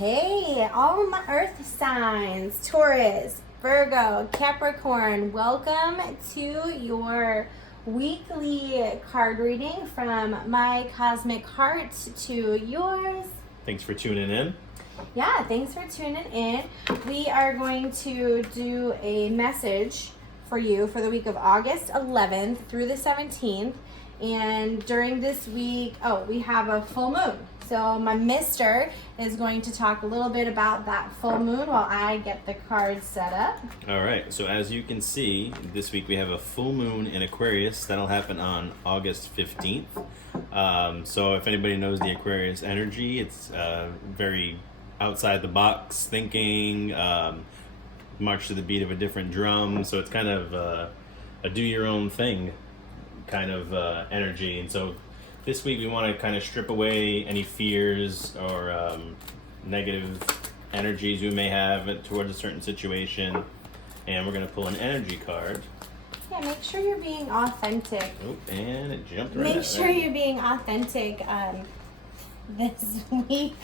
Okay, all my earth signs, Taurus, Virgo, Capricorn, welcome to your weekly card reading from my cosmic heart to yours. Thanks for tuning in. Yeah, thanks for tuning in. We are going to do a message for you for the week of August 11th through the 17th. And during this week, we have a full moon. So my mister is going to talk a little bit about that full moon while I get the cards set up. All right, so as you can see, this week we have a full moon in Aquarius. That'll happen on August 15th. So if anybody knows the Aquarius energy, it's very outside the box thinking, march to the beat of a different drum. So it's kind of a do your own thing kind of energy. And so this week we want to kind of strip away any fears or negative energies we may have towards a certain situation. And we're going to pull an energy card. Yeah, make sure you're being authentic. Oh, and it jumped right Make out sure there. you're being authentic this week.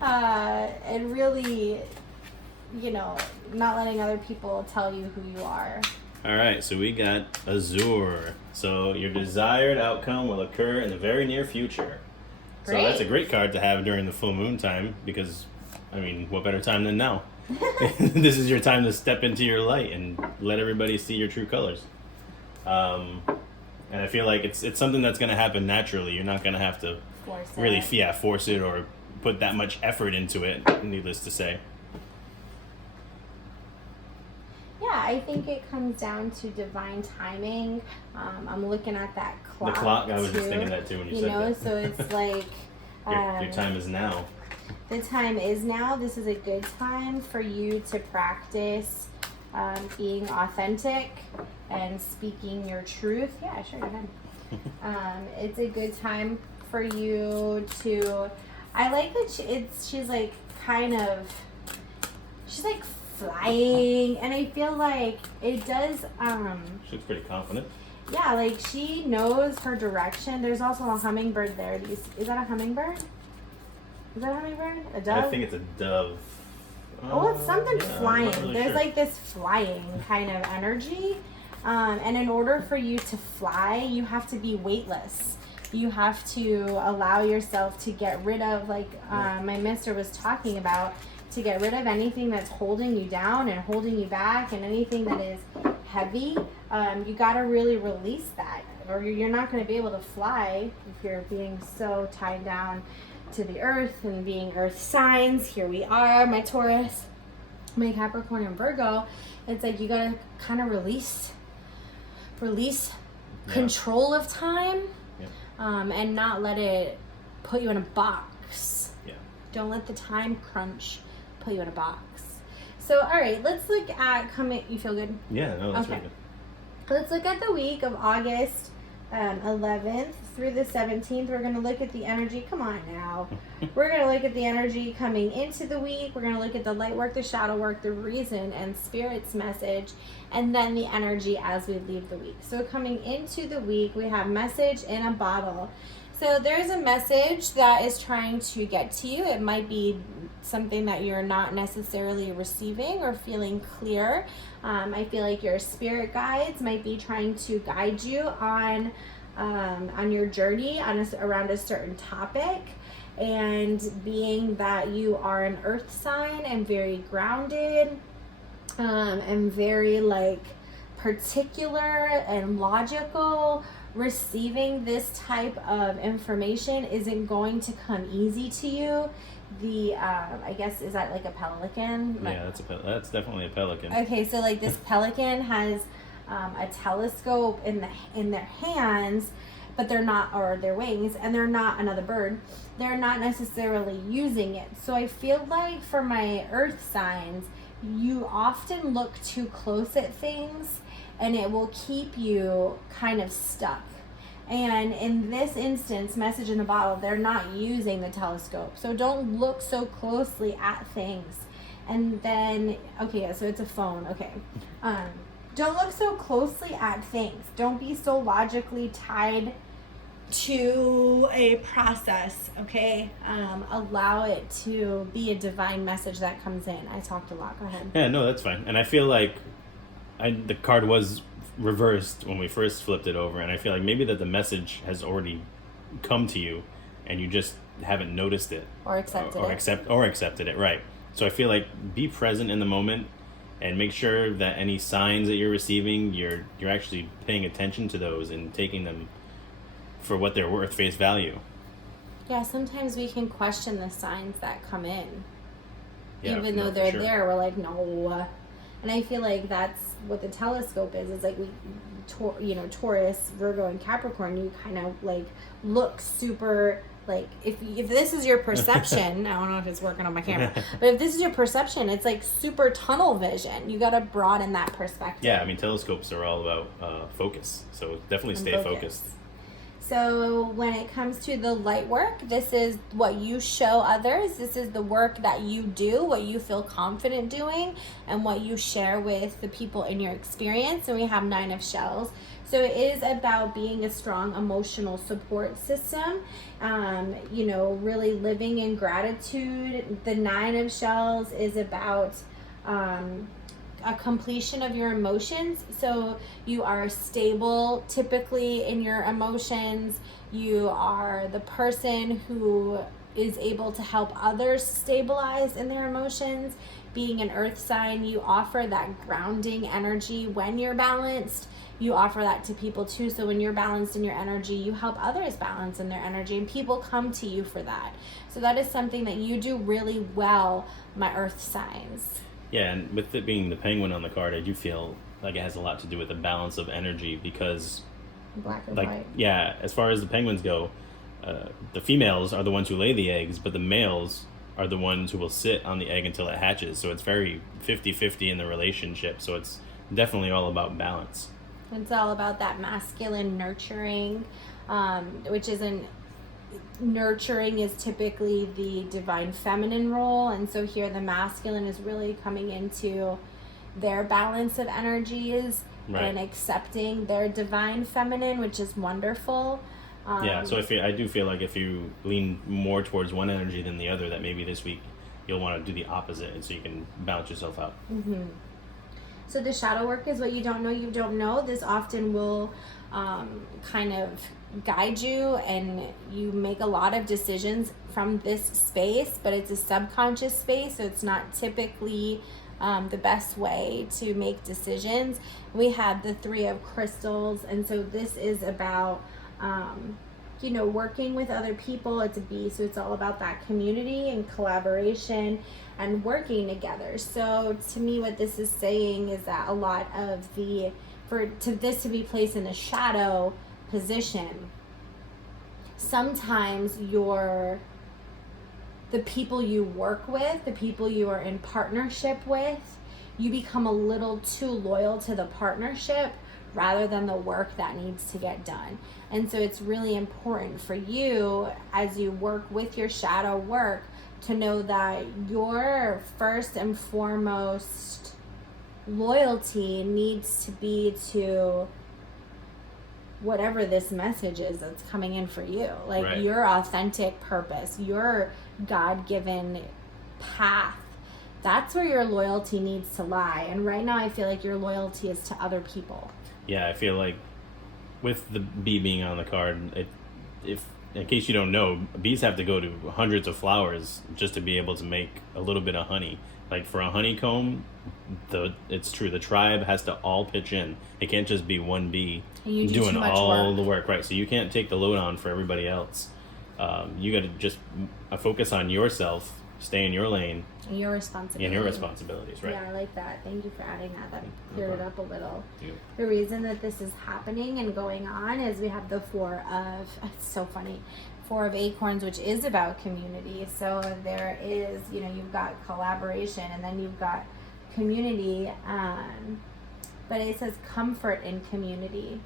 And really, not letting other people tell you who you are. All right, so we got Azure. So your desired outcome will occur in the very near future. So Great. that's a great card to have during the full moon time because, what better time than now? This is your time to step into your light and let everybody see your true colors. And I feel like it's something that's going to happen naturally. You're not going to have to force it or put that much effort into it, needless to say. Yeah, I think it comes down to divine timing. I'm looking at that clock. The clock, I was too, just thinking that too when you said that. So it's like... Your time is now. The time is now. This is a good time for you to practice being authentic and speaking your truth. Yeah, sure, go ahead. It's a good time for you to... I like that she's like she's like flying, and I feel like it does She looks pretty confident. yeah, like she knows her direction. There's also a hummingbird there. Is that a hummingbird? Is that a hummingbird? A dove? I think it's a dove. It's something yeah, I'm flying. not really There's sure. like this flying kind of energy. And in order for you to fly, you have to be weightless. You have to allow yourself to get rid of, my mister was talking about, to get rid of anything that's holding you down and holding you back, and anything that is heavy. You got to really release that, or you're not going to be able to fly if you're being so tied down to the earth and being earth signs. Here we are, my Taurus, my Capricorn, and Virgo. It's like you got to kind of release control of time. And not let it put you in a box. Yeah. Don't let the time crunch put you in a box. So, all right, let's look at You feel good? Yeah, no, that's Okay. really Let's look at the week of August 11th through the 17th. We're going to look at the energy. Come on now. We're going to look at the energy coming into the week. We're going to look at the light work, the shadow work, the reason, and spirit's message, and then the energy as we leave the week. So coming into the week, we have message in a bottle. So there's a message that is trying to get to you. It might be something that you're not necessarily receiving or feeling clear. I feel like your spirit guides might be trying to guide you on your journey around a certain topic. And being that you are an earth sign and very grounded, and very particular and logical, receiving this type of information isn't going to come easy to you. I guess, is that like a pelican? Yeah, that's definitely a pelican. Okay, so this pelican has a telescope in their hands, but they're not, or their wings, and they're not another bird. They're not necessarily using it. So I feel like for my earth signs, you often look too close at things, and it will keep you kind of stuck. And in this instance, message in a bottle, they're not using the telescope. So don't look so closely at things. And then, so it's a phone. Okay. Don't look so closely at things. Don't be so logically tied to a process, okay? Allow it to be a divine message that comes in. I talked a lot. Go ahead. Yeah, no, that's fine. And I feel like the card was reversed when we first flipped it over, and I feel like maybe that the message has already come to you, and you just haven't noticed it Or accepted it. Right. So I feel like be present in the moment, and make sure that any signs that you're receiving, you're actually paying attention to those and taking them for what they're worth, face value. Yeah, sometimes we can question the signs that come in. Yeah, Even though they're there, we're like, no. And I feel like that's what the telescope is. It's like Taurus, Virgo, and Capricorn, you kind of like look super, like if this is your perception, I don't know if it's working on my camera, but if this is your perception, it's like super tunnel vision. You got to broaden that perspective. Yeah, I mean, telescopes are all about focus. So definitely stay focused. So when it comes to the light work, this is what you show others. This is the work that you do, what you feel confident doing, and what you share with the people in your experience. And we have 9 of shells. So it is about being a strong emotional support system, really living in gratitude. The 9 of shells is about a completion of your emotions. So you are stable typically in your emotions. You are the person who is able to help others stabilize in their emotions. Being an earth sign, you offer that grounding energy when you're balanced. You offer that to people too. So when you're balanced in your energy, you help others balance in their energy, and people come to you for that. So that is something that you do really well, my earth signs. Yeah, and with it being the penguin on the card, I do feel like it has a lot to do with the balance of energy, because black and white. Yeah, as far as the penguins go, the females are the ones who lay the eggs, but the males are the ones who will sit on the egg until it hatches. So it's very 50-50 in the relationship. So it's definitely all about balance. It's all about that masculine nurturing, which isn't... Nurturing is typically the divine feminine role, and so here the masculine is really coming into their balance of energies, right, and accepting their divine feminine, which is wonderful. So I do feel like if you lean more towards one energy than the other, that maybe this week you'll want to do the opposite, and so you can balance yourself out. Mm-hmm. So the shadow work is what you don't know. This often will kind of guide you, and you make a lot of decisions from this space, but it's a subconscious space, so it's not typically the best way to make decisions. We have the 3 of crystals, and so this is about working with other people. It's a B, so it's all about that community and collaboration and working together. So to me, what this is saying is that a lot of this to be placed in the shadow position, sometimes the people you work with, the people you are in partnership with, you become a little too loyal to the partnership rather than the work that needs to get done. And so it's really important for you, as you work with your shadow work, to know that your first and foremost loyalty needs to be to whatever this message is that's coming in for you. Like, right, your authentic purpose, your God-given path. That's where your loyalty needs to lie. And right now I feel like your loyalty is to other people. Yeah, I feel like with the bee being on the card, if in case you don't know, bees have to go to hundreds of flowers just to be able to make a little bit of honey. Like for a honeycomb, it's true, the tribe has to all pitch in. It can't just be one bee doing all the work, right? So you can't take the load on for everybody else. You got to just focus on yourself, stay in your lane. And your responsibilities. And your responsibilities, right? Yeah, I like that. Thank you for adding that. That cleared it up a little. Yeah. The reason that this is happening and going on is we have the 4 of, it's so funny, 4 of acorns, which is about community. So there is, you've got collaboration, and then you've got community, but it says comfort in community.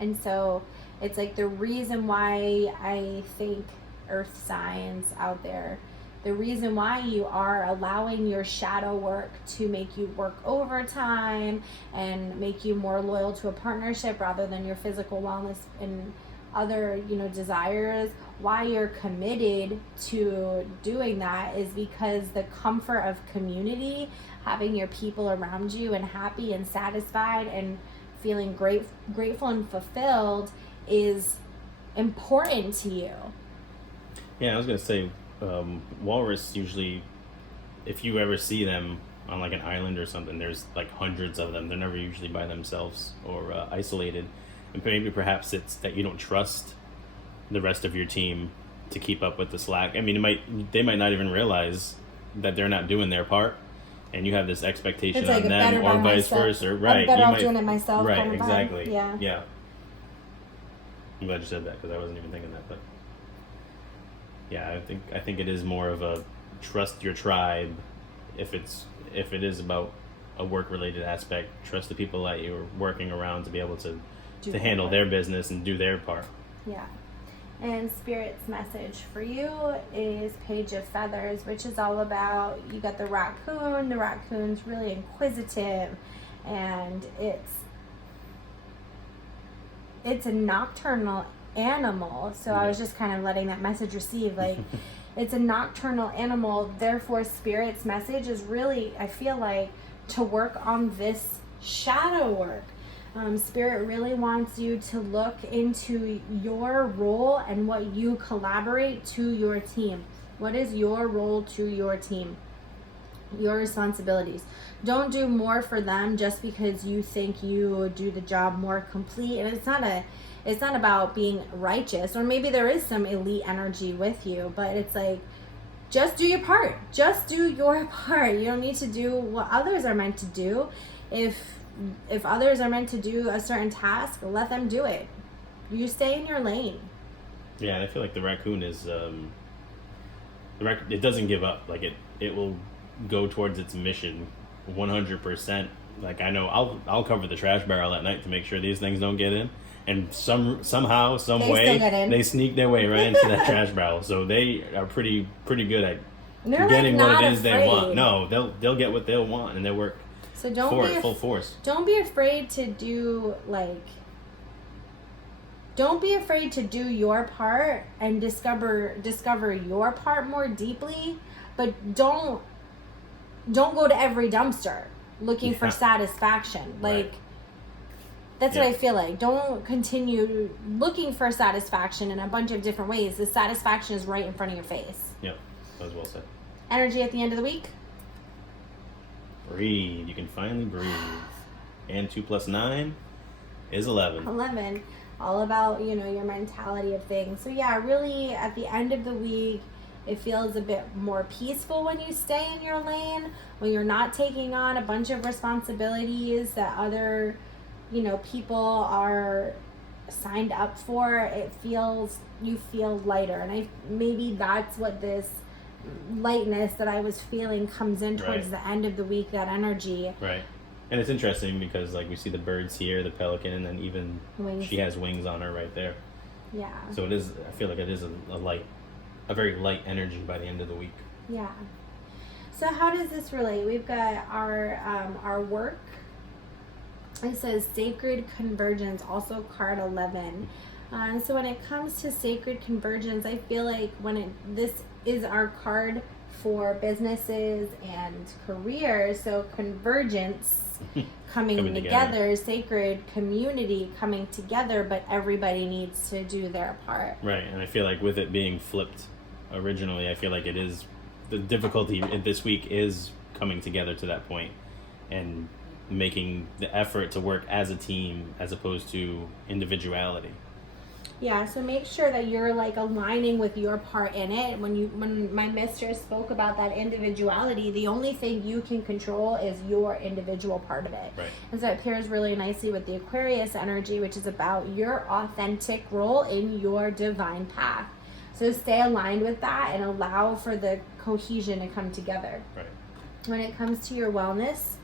And so it's like the reason why I think earth signs out there, the reason why you are allowing your shadow work to make you work overtime and make you more loyal to a partnership rather than your physical wellness and other, desires, why you're committed to doing that is because the comfort of community, having your people around you and happy and satisfied and feeling grateful and fulfilled is important to you. Yeah, I was going to say, walrus usually, if you ever see them on like an island or something, there's like hundreds of them. They're never usually by themselves or isolated. And maybe perhaps it's that you don't trust the rest of your team to keep up with the slack. I mean, they might not even realize that they're not doing their part, and you have this expectation It's like on them, or vice versa. Right? I'm better off doing it myself. Right? Kind of Exactly. vibe. Yeah. I'm glad you said that because I wasn't even thinking that, but yeah, I think it is more of a trust your tribe. If it is about a work related aspect, trust the people that you're working around to be able to handle their business and do their part. Yeah. And Spirit's message for you is Page of Feathers, which is all about, you got the raccoon. The raccoon's really inquisitive, and it's a nocturnal animal. So I was just kind of letting that message receive, like, it's a nocturnal animal. Therefore, Spirit's message is really, I feel like, to work on this shadow work. Spirit really wants you to look into your role and what you collaborate to your team. What is your role to your team? Your responsibilities. Don't do more for them just because you think you do the job more complete. And it's not about being righteous, or maybe there is some elite energy with you, but it's like, just do your part. Just do your part. You don't need to do what others are meant to do. If others are meant to do a certain task, let them do it. You stay in your lane. Yeah, and I feel like the raccoon is it doesn't give up. Like it will go towards its mission 100%. Like, I know I'll cover the trash barrel at night to make sure these things don't get in, and somehow, some way they sneak their way right into that trash barrel. So they are pretty good at getting what it is they want. No, they'll get what they'll want, and they'll work. So full force. Don't be afraid to do don't be afraid to do your part and discover your part more deeply, but don't go to every dumpster looking for satisfaction. Like, that's what I feel like. Don't continue looking for satisfaction in a bunch of different ways. The satisfaction is right in front of your face. Yep, that was well said. Energy at the end of the week. Breathe. You can finally breathe. And 2 + 9 is 11. 11. All about, your mentality of things. So yeah, really at the end of the week, it feels a bit more peaceful when you stay in your lane, when you're not taking on a bunch of responsibilities that other, people are signed up for. You feel lighter. And maybe that's what this lightness that I was feeling comes in towards the end of the week, that energy. Right. And it's interesting because, like, we see the birds here, the pelican, and then even she has wings on her right there. Yeah. So I feel like it is a very light energy by the end of the week. Yeah. So how does this relate? We've got our work. It says Sacred Convergence, also card 11. So when it comes to Sacred Convergence, I feel like this is our card for businesses and careers. So convergence coming together, sacred community coming together, but everybody needs to do their part. Right, and I feel like with it being flipped originally, I feel like it is, the difficulty this week is coming together to that point and making the effort to work as a team as opposed to individuality. Yeah, so make sure that you're aligning with your part in it. When my mistress spoke about that individuality, the only thing you can control is your individual part of it. Right. And so it pairs really nicely with the Aquarius energy, which is about your authentic role in your divine path. So stay aligned with that and allow for the cohesion to come together. Right. When it comes to your wellness,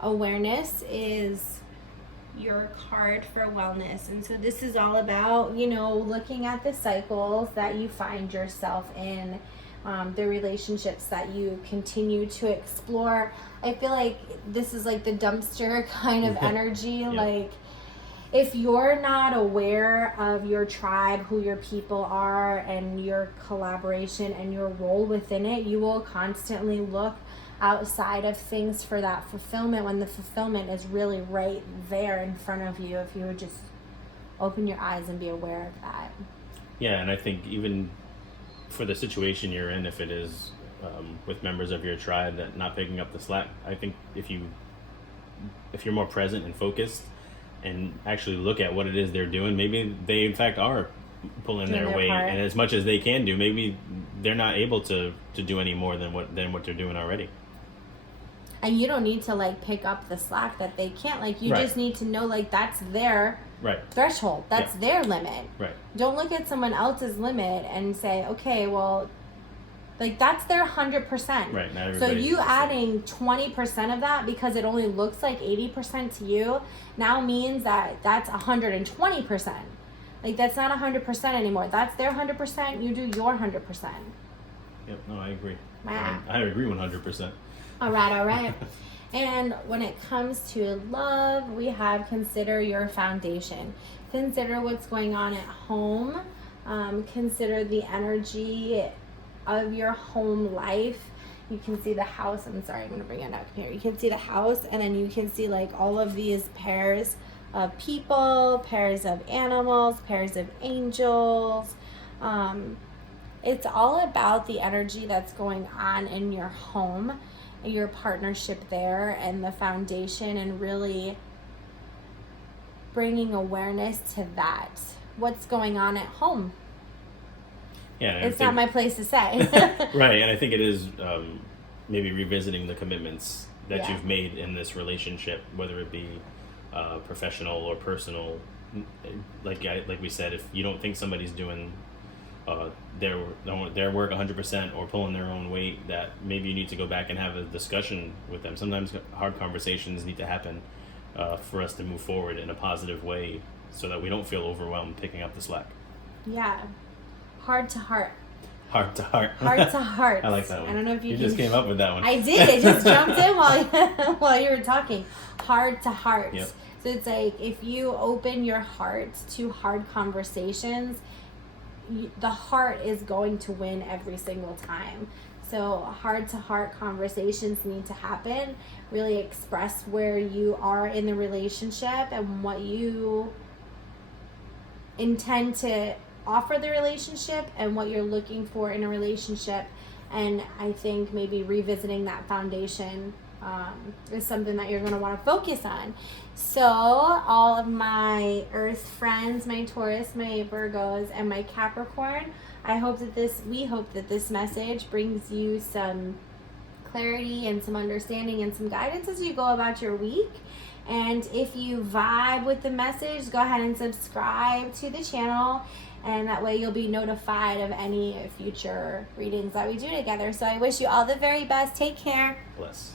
awareness is your card for wellness. And so this is all about, looking at the cycles that you find yourself in, the relationships that you continue to explore. I feel like this is like the dumpster kind of energy. Yeah. Like, if you're not aware of your tribe, who your people are, and your collaboration and your role within it, you will constantly look outside of things for that fulfillment when the fulfillment is really right there in front of you, if you would just open your eyes and be aware of that. Yeah, and I think even for the situation you're in, if it is with members of your tribe that not picking up the slack, I think if you're more present and focused and actually look at what it is they're doing, maybe they in fact are pulling their weight, part. and as much as they can do, maybe they're not able to do any more than what they're doing already. And you don't need to like pick up the slack that they can't. Like you Right. just need to know like that's their Right. threshold. That's their limit. Right. Don't look at someone else's limit and say, okay, well, like that's their 100%. Right. Not So everybody's you the same. adding 20% of that because it only looks like 80% to you now means that that's 120%. Like that's not 100% anymore. That's their 100%. You do your 100%. Yep. No, I agree. Wow. I agree 100%. All right. And when it comes to love, we have consider your foundation. Consider what's going on at home. Consider the energy of your home life. You can see the house. I'm sorry, I'm going to bring it up here. You can see the house, and then you can see like all of these pairs of people, pairs of animals, pairs of angels. It's all about the energy that's going on in your home, your partnership there, and the foundation, and really bringing awareness to that. What's going on at home? Yeah, and I It's think- not my place to say. Right, and I think it is maybe revisiting the commitments that Yeah. you've made in this relationship, whether it be professional or personal. Like we said, if you don't think somebody's doing their work 100% or pulling their own weight, that maybe you need to go back and have a discussion with them. Sometimes hard conversations need to happen for us to move forward in a positive way, so that we don't feel overwhelmed picking up the slack. Yeah. Heart to heart. Heart to heart. Heart to heart. I like that one. I don't know if you just came up with that one. I did. It just jumped in while you were talking. Heart to heart. Yep. So it's like if you open your heart to hard conversations, the heart is going to win every single time. So heart to heart conversations need to happen. Really express where you are in the relationship and what you intend to offer the relationship and what you're looking for in a relationship. And I think maybe revisiting that foundation is something that you're going to want to focus on. So all of my earth friends, my Taurus, my Virgos, and my Capricorn, we hope that this message brings you some clarity and some understanding and some guidance as you go about your week. And if you vibe with the message, go ahead and subscribe to the channel, and that way you'll be notified of any future readings that we do together. So I wish you all the very best. Take care. Bless.